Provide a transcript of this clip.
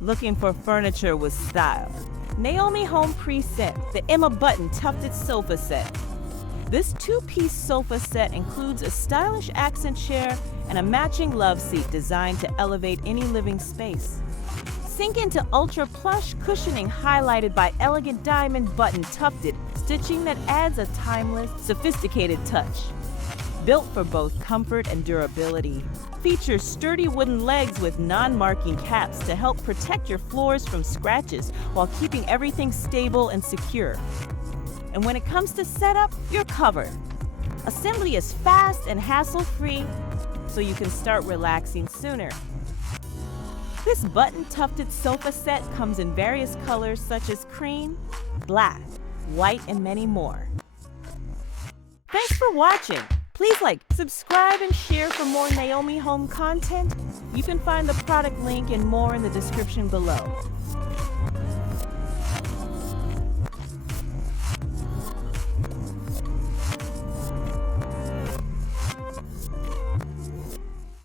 Looking for furniture with style? Naomi Home presents the Emma Button Tufted Sofa Set. This two-piece sofa set includes a stylish accent chair and a matching love seat designed to elevate any living space. Sink into ultra-plush cushioning highlighted by elegant diamond button tufted stitching that adds a timeless, sophisticated touch. Built for both comfort and durability, features sturdy wooden legs with non-marking caps to help protect your floors from scratches while keeping everything stable and secure. And when it comes to setup, you're covered. Assembly is fast and hassle-free, so you can start relaxing sooner. This button tufted sofa set comes in various colors such as cream, black, white, and many more. Thanks for watching. Please like, subscribe, and share for more Naomi Home content. You can find the product link and more in the description below.